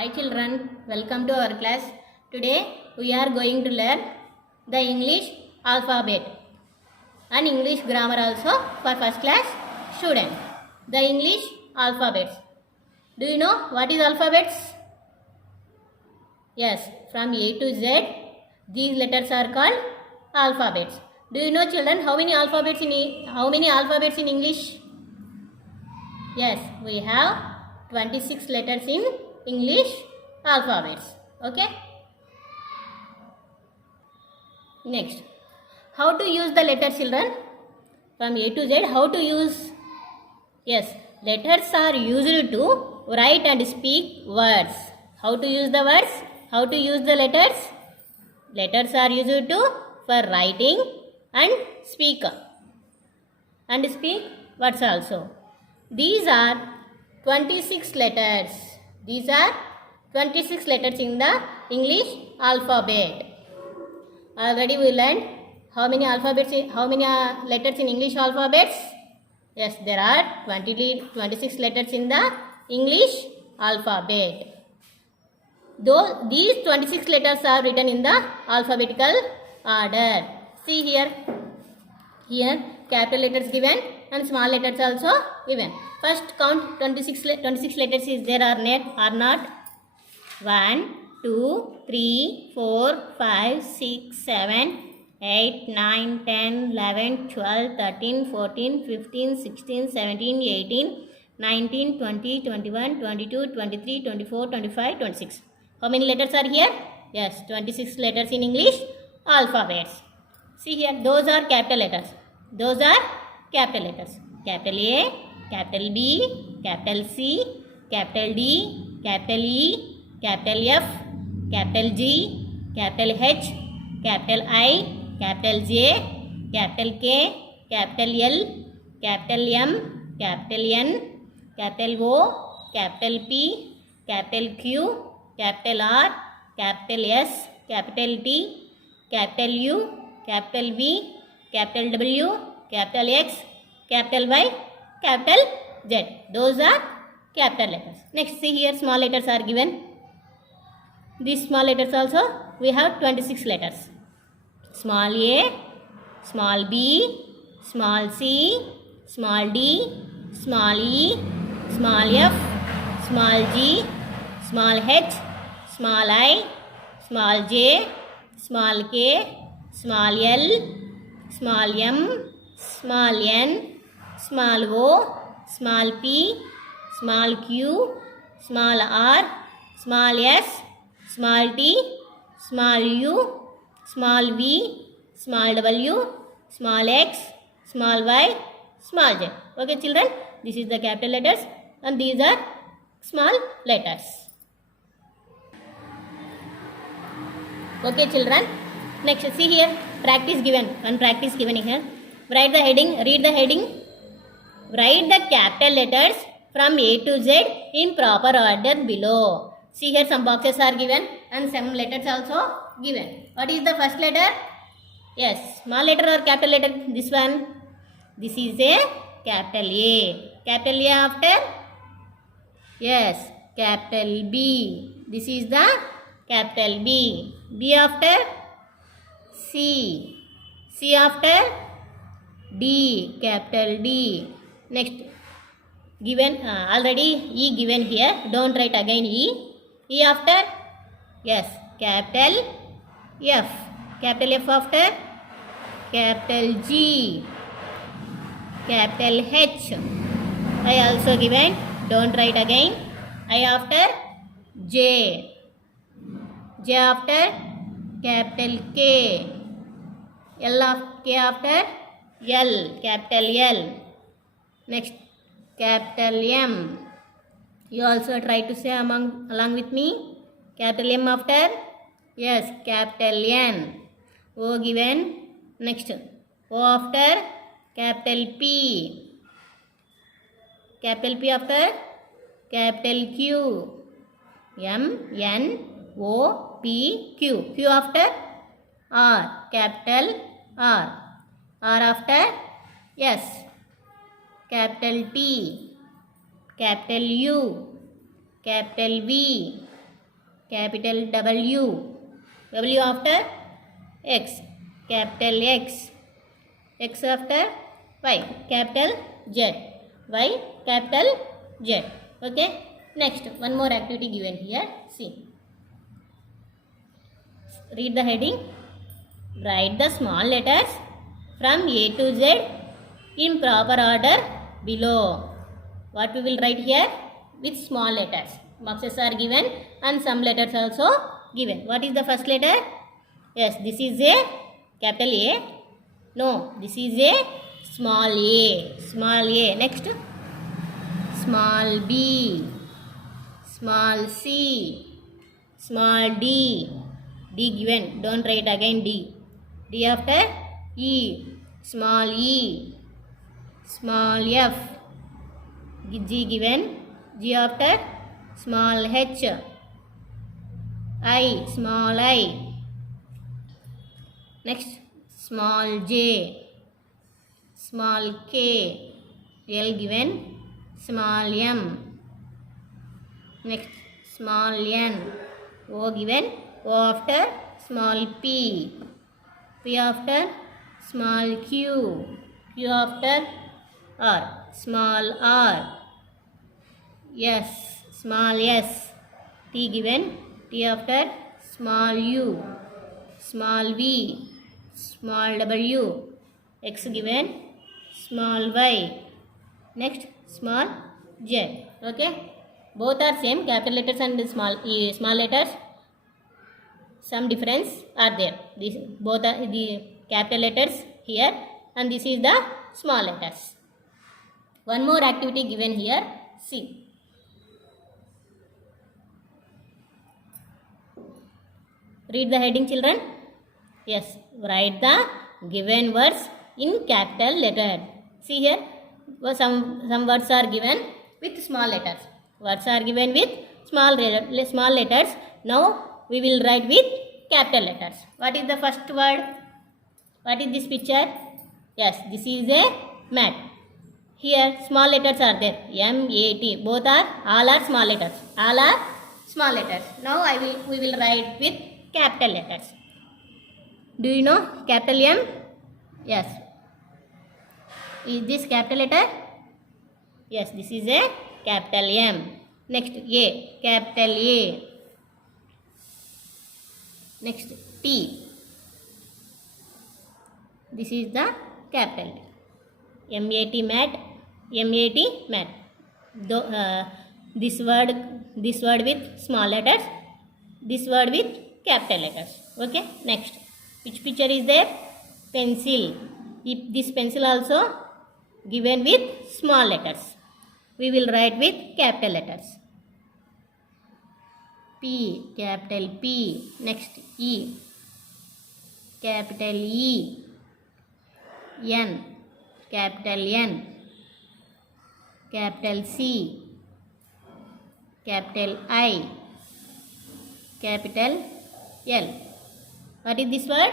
Hi children, welcome to our class. Today we are going to learn the English alphabet and English grammar also for first class student. The English alphabets. Do you know what is alphabets? Yes, from A to Z, these letters are called alphabets. Do you know children how many alphabets in English? Yes, we have 26 letters in English alphabets. Okay. Next, how to use the letters, children? From A to Z, how to use? Yes, letters are used to write and speak words. How to use the words? How to use the letters? Letters are used to for writing and speak words also. These are 26 letters. These are 26 letters in the English alphabet. Already we learned how many letters in English alphabets? Yes, there are 26 letters in the English alphabet. Though these 26 letters are written in the alphabetical order. See here. Here capital letters given and small letters also given. First count 26 letters is there or not? 1, 2, 3, 4, 5, 6, 7, 8, 9, 10, 11, 12, 13, 14, 15, 16, 17, 18, 19, 20, 21, 22, 23, 24, 25, 26. How many letters are here? Yes, 26 letters in English alphabets. See here, those are capital letters. Those are capital letters. Capital A, capital B, capital C, capital D, capital E, capital F, capital G, capital H, capital I, capital J, capital K, capital L, capital M, capital N, capital O, capital P, capital Q, capital R, capital S, capital T, capital U, capital V, capital W, capital X, capital Y, capital Z. Those are capital letters. Next, see here small letters are given. These small letters also we have 26 letters. Small a, small b, small c, small d, small e, small f, small g, small h, small I, small j, small k, small l, small m, small n, small o, small p, small q, small r, small s, small t, small u, small v, small w, small x, small y, small z. Okay children, this is the capital letters and these are small letters. Okay children, next see here practice given. One practice given here. Write the heading, read the heading. Write the capital letters from A to Z in proper order below. See here some boxes are given and some letters also given. What is the first letter? Yes, small letter or capital letter? This one. This is a capital A. Capital A after? Yes, capital B. This is the capital B. B after? C. C after? D. Capital D. Next, given already E given here. Don't write again E. E after? Yes, capital F. Capital F after? Capital G. Capital H. I also given. Don't write again. I after? J. J after? Capital K. K after? L. Capital L. Next, capital M. You also try to say along with me. Capital M after? Yes, capital N. O given. Next, O after? Capital P. Capital P after? Capital Q. M, N, O, P, Q. Q after? R. Capital R. R after? S. Capital T. Capital U. Capital V. capital W. W after X, capital X. X after Y, capital Z. Y, capital Z. Okay. Next, one more activity given here. See. Read the heading. Write the small letters from A to Z in proper order below. What we will write here? With small letters. Boxes are given and some letters also given. What is the first letter? Yes, this is a capital A. No, this is a small a. Small a. Next, small b, small c, small d. D given. Don't write again D. D after E. Small e, small f. G given. G after small h. I, small I. Next, small j, small k. L given. Small m. Next, small n. O given. O after small p. P after small q. Q after R. Small r. S. Small s. T given. T after small u. Small v. Small w. X given. Small y. Next, small z. Okay. Both are same, capital letters and small letters. Some difference are there. These both are the capital letters here, and this is the small letters. One more activity given here. See. Read the heading, children. Yes, write the given words in capital letter. See here, some words are given with small letters. Words are given with small letters. Now we will write with capital letters. What is the first word? What is this picture? Yes, this is a mat. Here small letters are there. M-A-T. All are small letters. All are small letters. Now we will write with capital letters. Do you know capital M? Yes. Is this capital letter? Yes, this is a capital M. Next, A. Capital A. Next, T. This is the capital. M-A-T, mat. M-A-T, mat. This word with small letters. This word with capital letters. Okay. Next, which picture is there? Pencil. If this pencil also given with small letters, we will write with capital letters. P, capital P. Next, E, capital E. N, capital N. Capital C, capital I, capital L. What is this word?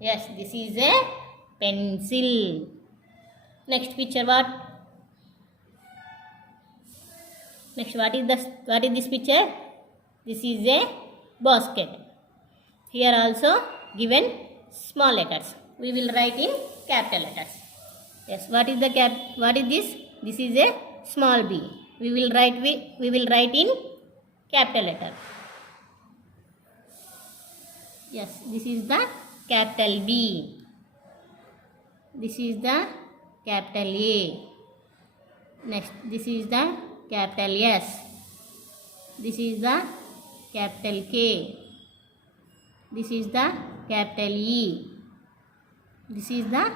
Yes, this is a pencil. Next picture, what? Next, what is this picture? This is a basket. Here also given small letters. We will write in capital letters. Yes, what is this? This is a small b. We will write in capital letter. Yes, this is the capital B. This is the capital A. Next, this is the capital S. This is the capital K. This is the capital E. This is the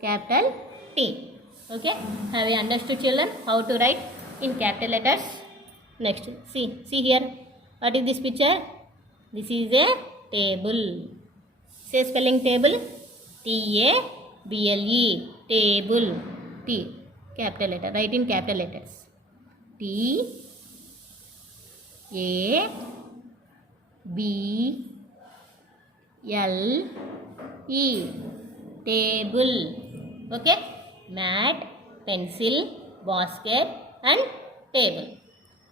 capital T. Okay, have you understood, children, how to write in capital letters? Next, see here. What is this picture? This is a table. Say spelling table. T-A-B-L-E. Table. T. Capital letter. Write in capital letters. T-A-B-L-E. Table. Okay. Mat, pencil, basket and table.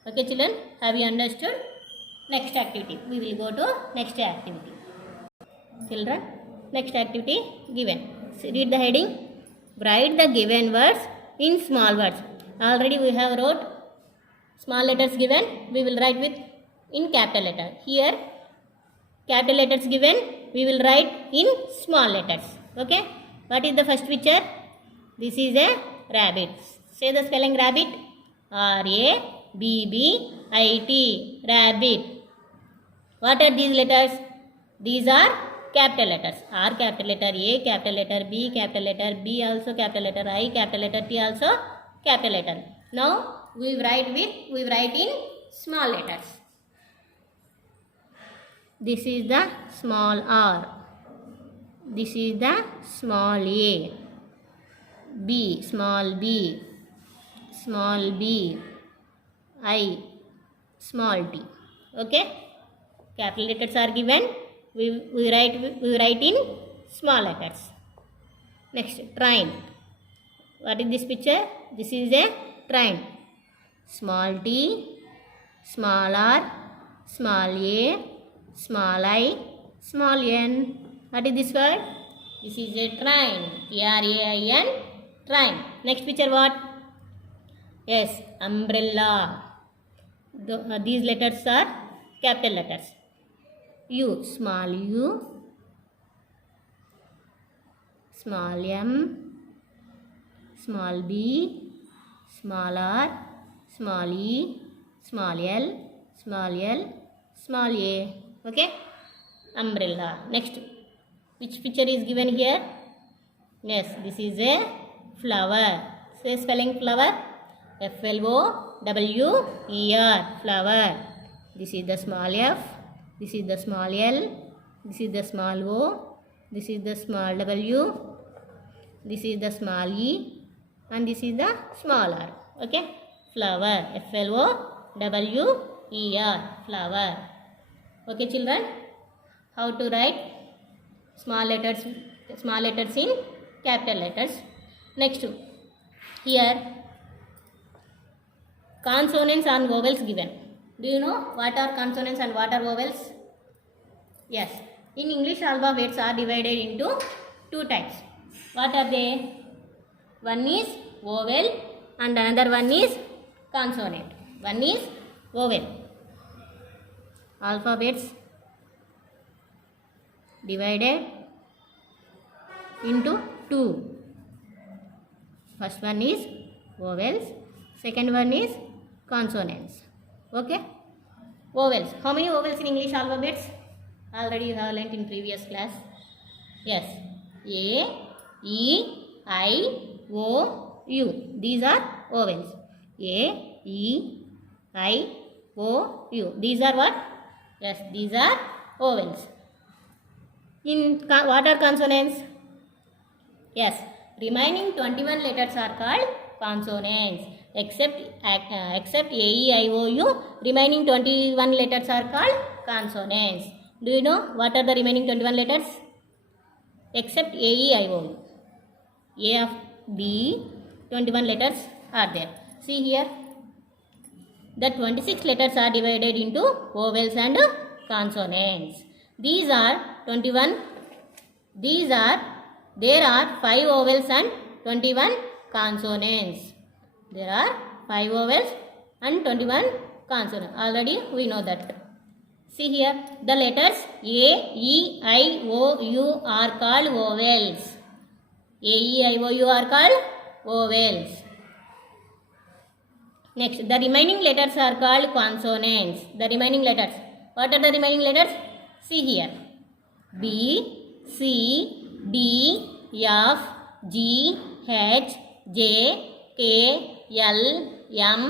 Okay, children, have you understood? Next activity. We will go to next activity. Children, next activity given. Read the heading. Write the given words in small words. Already we have wrote small letters given. We will write with in capital letter. Here capital letters given. We will write in small letters. Okay. What is the first picture? This is a rabbit. Say the spelling rabbit. R-A-B-B-I-T. Rabbit. What are these letters? These are capital letters. R capital letter, A capital letter, B capital letter, B also capital letter, I capital letter, T also capital letter. Now we write in small letters. This is the small R. This is the small A. B, small B, small B, I, small t. Okay. Capital letters are given. We write in small letters. Next, train. What is this picture? This is a train. Small t, small r, small a, small I, small n. What is this word? This is a train. T-R-A-I-N. Train. Next picture what? Yes, umbrella. These letters are capital letters. U, small u, small m, small b, small r, small e, small l, small a. Okay? Umbrella. Next, which picture is given here? Yes, this is a flower. Say spelling flower. F-L-O-W-E-R. Flower. This is the small f. This is the small l. This is the small o. This is the small w. This is the small e. And this is the small r. Okay? Flower. F-L-O-W-E-R. Flower. Okay, children? How to write small letters in capital letters. Next, here consonants and vowels given. Do you know what are consonants and what are vowels? Yes. In English, alphabets are divided into two types. What are they? One is vowel and another one is consonant. One is vowel. Alphabets divided into two. First one is vowels. Second one is consonants. Okay? Vowels. How many vowels in English alphabets? Already you have learnt in previous class. Yes. A, E, I, O, U. These are vowels. A, E, I, O, U. These are what? Yes, these are vowels. What are consonants? Yes, remaining 21 letters are called consonants. Except A, E, I, O, U, remaining 21 letters are called consonants. Do you know what are the remaining 21 letters? Except A, E, I, O, U. A of B, 21 letters are there. See here. The 26 letters are divided into vowels and consonants. These are 21. There are 5 vowels and 21 consonants. There are 5 vowels and 21 consonants. Already we know that. See here. The letters A, E, I, O, U are called vowels. A, E, I, O, U are called vowels. Next, the remaining letters are called consonants. The remaining letters. What are the remaining letters? See here. B, C, D, F, G, H, J, K, L, M,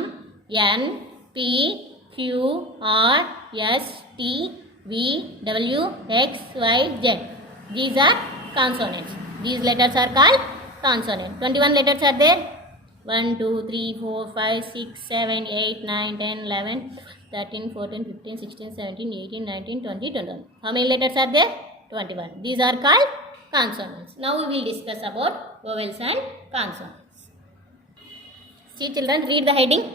N, P, Q, R, S, T, V, W, X, Y, Z. These are consonants. These letters are called consonants. 21 letters are there. 1, 2, 3, 4, 5, 6, 7, 8, 9, 10, 11, 13, 14, 15, 16, 17, 18, 19, 20, 21. How many letters are there? 21. These are called consonants. Now we will discuss about vowels and consonants. See children, read the heading.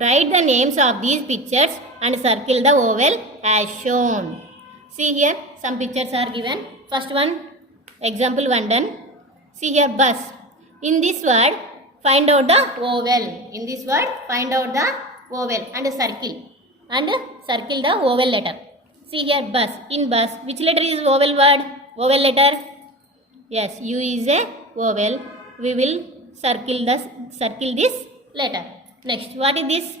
Write the names of these pictures and circle the oval as shown. See here, some pictures are given. First one, example 1 done. See here, bus. In this word, find out the oval. In this word, find out the oval and circle. And circle the oval letter. See here, bus. In bus, which letter is oval word? Oval letter? Yes, U is a oval. We will circle this letter. Next, what is this?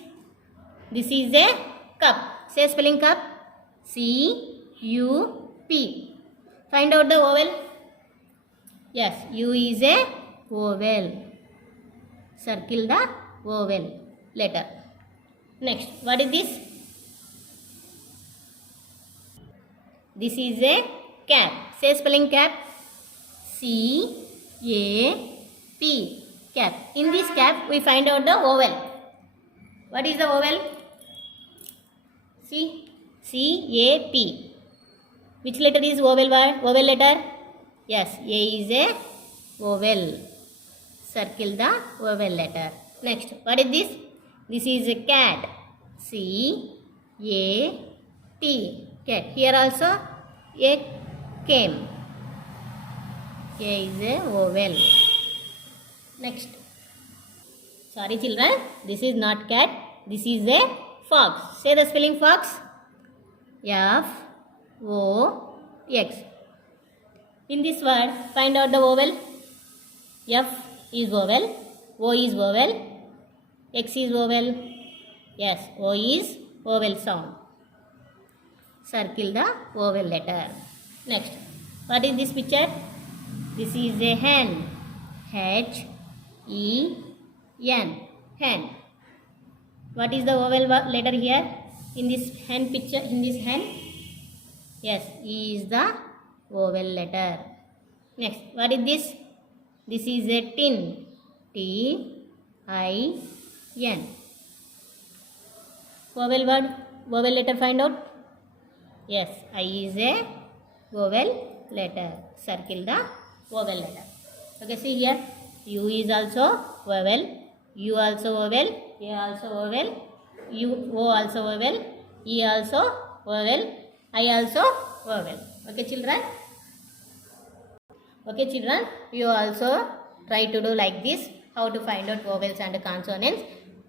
This is a cup. Say spelling cup. C-U-P. Find out the oval. Yes, U is a oval. Circle the oval letter. Next, what is this? This is a cap. Say spelling cap. C-A-P. Cap. In this cap, we find out the oval. What is the oval? See, C-A-P. Which letter is oval word? Oval letter? Yes, A is a oval. Circle the oval letter. Next, what is this? This is a cat. C-A-T. Cat. Here also a came. A is a oval. Next. Sorry children, this is not cat. This is a fox. Say the spelling fox. F-O-X. In this word, find out the oval. F is oval. O is oval. X is oval. Yes, O is oval sound. Circle the oval letter. Next, what is this picture? This is a hen. H-E-N. Hen. What is the oval letter here? In this hen picture, in this hen? Yes, E is the oval letter. Next, what is this? This is a tin. T-I-N. Oval word, oval letter find out? Yes, I is a oval letter. Circle the oval letter. Okay, see here. U is also oval. U also oval. A also oval. U, O also oval. E also oval. I also oval. Okay, children. Okay, children. You also try to do like this. How to find out vowels and consonants.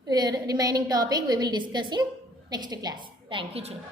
Remaining topic we will discuss in next class. Thank you, children.